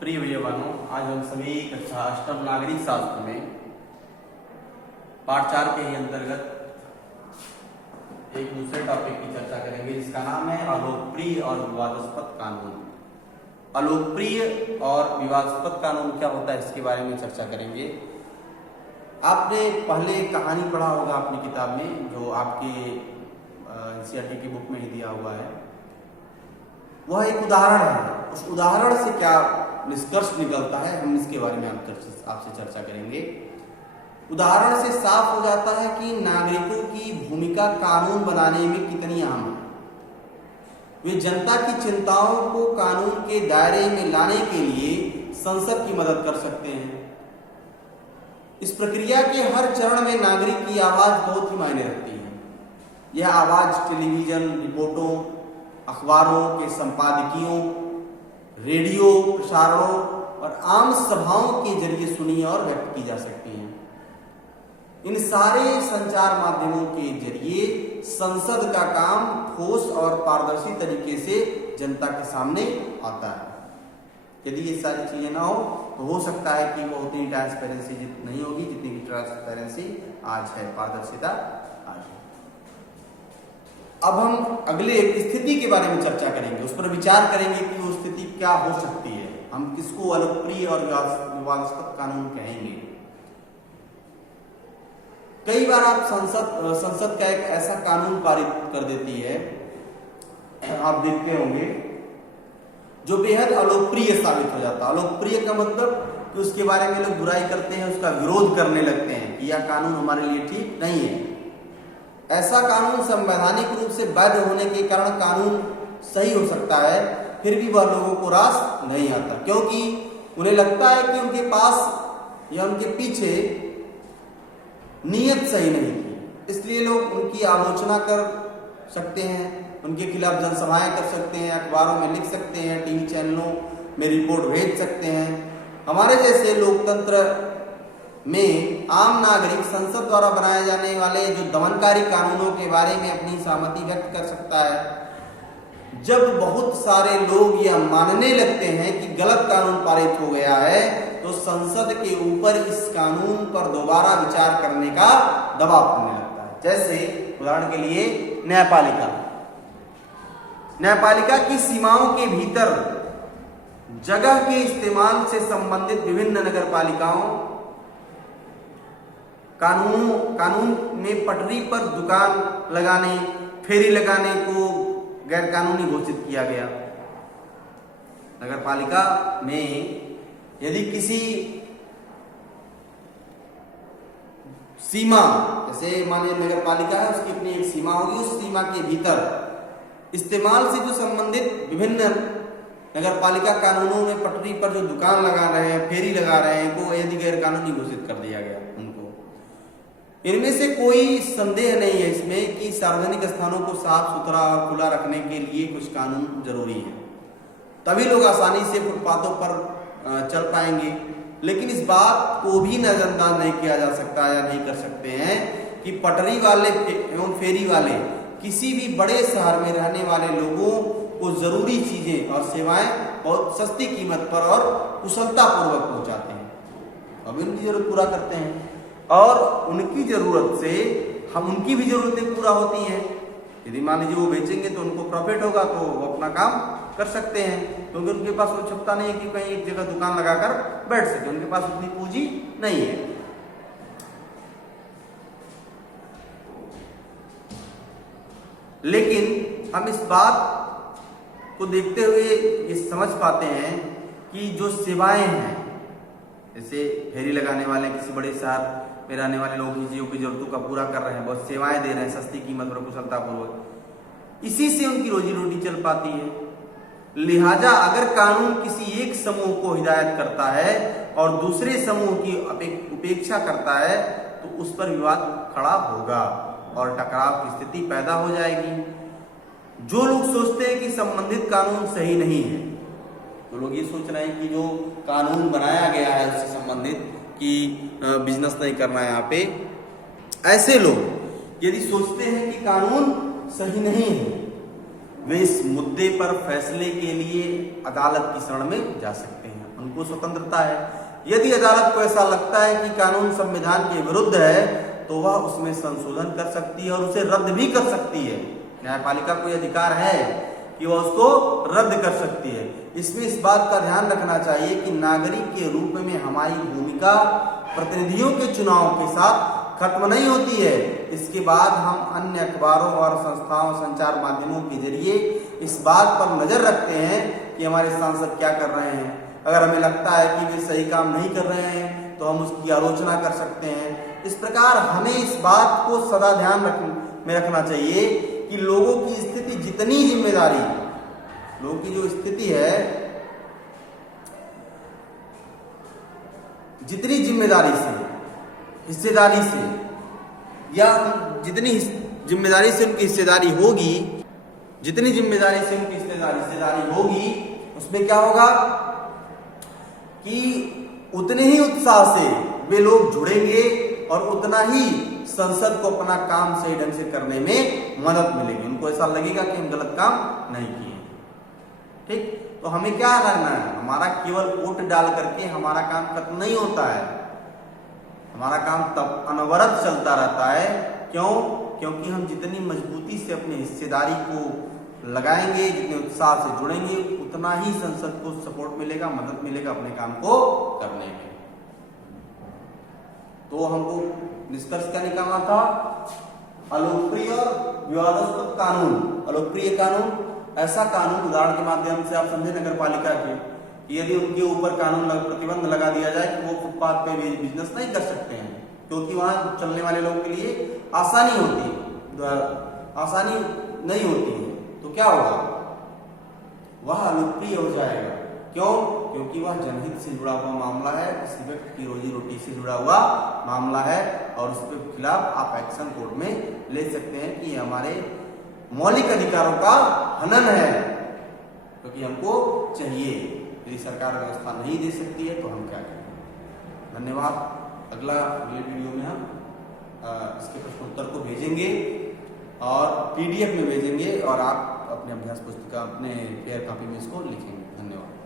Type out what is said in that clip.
प्रिय विजयवानों, आज हम सभी कक्षा अष्टम नागरिक शास्त्र में पाठ 4 के ही अंतर्गत एक दूसरे टॉपिक की चर्चा करेंगे जिसका नाम है अलोकप्रिय और विवादास्पद कानून। अलोकप्रिय और विवादास्पद कानून क्या होता है इसके बारे में चर्चा करेंगे। आपने पहले कहानी पढ़ा होगा अपनी किताब में, जो आपके एनसीईआरटी की बुक में ही दिया हुआ है। वह एक उदाहरण है, उस उदाहरण से क्या निष्कर्ष निकलता है हम इसके बारे में आपसे चर्चा करेंगे। उदाहरण से साफ हो जाता है कि नागरिकों की भूमिका कानून बनाने में कितनी अहम है। वे जनता की चिंताओं को कानून के दायरे में लाने के लिए संसद की मदद कर सकते हैं। इस प्रक्रिया के हर चरण में नागरिक की आवाज बहुत ही मायने रखती है। यह आवाज टेलीविजन रिपोर्टों, अखबारों के संपादकीयों, रेडियो प्रसारणों और आम सभाओं के जरिए सुनी और व्यक्त की जा सकती है। इन सारे संचार माध्यमों के जरिए संसद का काम ठोस और पारदर्शी तरीके से जनता के सामने आता है। यदि ये सारी चीजें ना हो सकता है कि वो उतनी ट्रांसपेरेंसी नहीं होगी जितनी की ट्रांसपेरेंसी आज है, पारदर्शिता आज है। अब हम अगले स्थिति के बारे में चर्चा करेंगे, उस पर विचार करेंगे कि वो स्थिति क्या हो सकती है, हम किसको अलोकप्रिय और विवादास्पद कानून कहेंगे। कई बार आप संसद का एक ऐसा कानून पारित कर देती है, आप देखते होंगे, जो बेहद अलोकप्रिय साबित हो जाता है। अलोकप्रिय का मतलब कि उसके बारे में लोग बुराई करते हैं, उसका विरोध करने लगते हैं कि यह कानून हमारे लिए ठीक नहीं है। ऐसा कानून संवैधानिक रूप से वैध होने के कारण कानून सही हो सकता है, फिर भी वह लोगों को रास नहीं आता, क्योंकि उन्हें लगता है कि उनके पास या उनके पीछे नीयत सही नहीं थी। इसलिए लोग उनकी आलोचना कर सकते हैं, उनके खिलाफ जनसभाएं कर सकते हैं, अखबारों में लिख सकते हैं, टीवी चैनलों में रिपोर्ट भेज सकते हैं। हमारे जैसे लोकतंत्र में आम नागरिक संसद द्वारा बनाए जाने वाले जो दमनकारी कानूनों के बारे में अपनी सहमति व्यक्त कर सकता है। जब बहुत सारे लोग यह मानने लगते हैं कि गलत कानून पारित हो गया है, तो संसद के ऊपर इस कानून पर दोबारा विचार करने का दबाव पड़ने लगता है। जैसे उदाहरण के लिए न्यायपालिका की सीमाओं के भीतर जगह के इस्तेमाल से संबंधित विभिन्न नगर पालिकाओं कानून में पटरी पर दुकान लगाने, फेरी लगाने को गैर कानूनी घोषित किया गया। नगर पालिका में यदि किसी सीमा, जैसे मानिए नगर पालिका है, उसकी अपनी एक सीमा होगी, उस सीमा के भीतर इस्तेमाल से जो संबंधित विभिन्न नगर पालिका कानूनों में पटरी पर जो दुकान लगा रहे हैं, फेरी लगा रहे हैं, को यदि गैर कानूनी घोषित कर दिया गया उनको। इनमें से कोई संदेह नहीं है इसमें कि सार्वजनिक स्थानों को साफ सुथरा और खुला रखने के लिए कुछ कानून जरूरी है, तभी लोग आसानी से फुटपाथों पर चल पाएंगे। लेकिन इस बात को भी नजरअंदाज नहीं किया जा सकता या नहीं कर सकते हैं कि पटरी वाले एवं फेरी वाले किसी भी बड़े शहर में रहने वाले लोगों को जरूरी चीजें और सेवाएं बहुत सस्ती कीमत पर और कुशलता पूर्वक पहुंचाते हैं, अब उनकी जरूरत पूरा करते हैं, और उनकी जरूरत से हम उनकी भी जरूरतें पूरा होती हैं। यदि मान लीजिए वो बेचेंगे तो उनको प्रॉफिट होगा, तो वो अपना काम कर सकते हैं, क्योंकि उनके पास वो क्षमता नहीं है कि कहीं एक जगह दुकान लगाकर बैठ सके, उनके पास उतनी पूंजी नहीं है। लेकिन हम इस बात को देखते हुए ये समझ पाते हैं कि जो सेवाएं हैं, जैसे फेरी लगाने वाले किसी बड़े शहर में रहने वाले लोग की जरूरतों का पूरा कर रहे हैं, बहुत सेवाएं दे रहे हैं सस्ती कीमत पर कुशलता पूर्वक, इसी से उनकी रोजी रोटी चल पाती है। लिहाजा अगर कानून किसी एक समूह को हिदायत करता है और दूसरे समूह की उपेक्षा करता है, तो उस पर विवाद खड़ा होगा और टकराव की स्थिति पैदा हो जाएगी। जो लोग सोचते हैं कि संबंधित कानून सही नहीं है, तो लोग ये सोच रहे हैं कि जो कानून बनाया गया है उससे संबंधित कि बिजनेस नहीं करना है यहाँ पे, ऐसे लोग यदि सोचते हैं कि कानून सही नहीं है, वे इस मुद्दे पर फैसले के लिए अदालत की शरण में जा सकते हैं, उनको स्वतंत्रता है। यदि अदालत को ऐसा लगता है कि कानून संविधान के विरुद्ध है तो वह उसमें संशोधन कर सकती है और उसे रद्द भी कर सकती है। न्यायपालिका को यह अधिकार है कि वह उसको रद्द कर सकती है। इसमें इस बात का ध्यान रखना चाहिए कि नागरिक के रूप में हमारी भूमिका प्रतिनिधियों के चुनाव के साथ खत्म नहीं होती है। इसके बाद हम अन्य अखबारों और संस्थाओं, संचार माध्यमों के जरिए इस बात पर नजर रखते हैं कि हमारे सांसद क्या कर रहे हैं। अगर हमें लगता है कि वे सही काम नहीं कर रहे हैं तो हम उसकी आलोचना कर सकते हैं। इस प्रकार हमें इस बात को सदा ध्यान में रखना चाहिए कि लोगों की स्थिति जितनी जिम्मेदारी, लोगों की जो स्थिति है, जितनी जिम्मेदारी से, हिस्सेदारी से, या जितनी जिम्मेदारी से उनकी हिस्सेदारी होगी, जितनी जिम्मेदारी से उनकी हिस्सेदारी होगी, उसमें क्या होगा कि उतने ही उत्साह से वे लोग जुड़ेंगे और उतना ही संसद को अपना काम सही ढंग से करने में मदद मिलेगी। उनको ऐसा लगेगा कि हम गलत काम नहीं किए। ठीक, तो हमें क्या करना है, हमारा केवल वोट डाल करके हमारा काम खत्म नहीं होता है। हमारा काम तब अनवरत चलता रहता है। क्यों? क्योंकि हम जितनी मजबूती से अपनी हिस्सेदारी को लगाएंगे, जितने उत्साह से जुड़ेंगे, उतना ही संसद को सपोर्ट मिलेगा, मदद मिलेगा अपने काम को करने में। तो हमको निष्कर्ष क्या निकालना था? अलोकप्रिय और विवादास्पद कानून। अलोकप्रिय कानून ऐसा कानून, उदाहरण के माध्यम से आप समझे नगर पालिका के, यदि उनके ऊपर कानून प्रतिबंध लगा दिया जाए कि वो फुटपाथ पे बिजनेस नहीं कर सकते हैं, क्योंकि वहां चलने वाले लोगों के लिए आसानी नहीं होती है, तो क्या होगा? वह अलोकप्रिय हो जाएगा। क्यों? क्योंकि वह जनहित से जुड़ा हुआ मामला है, किसी व्यक्ति की रोजी रोटी से जुड़ा हुआ मामला है और उसके खिलाफ आप एक्शन कोर्ट में ले सकते हैं कि हमारे मौलिक अधिकारों का हनन है, क्योंकि हमको चाहिए। यदि सरकार व्यवस्था नहीं दे सकती है तो हम क्या करें? धन्यवाद। अगले वीडियो में हम इसके प्रश्नोत्तर को भेजेंगे और PDF में भेजेंगे और आप अपने अभ्यास पुस्तिका, अपने फेयर कॉपी में इसको लिखेंगे। धन्यवाद।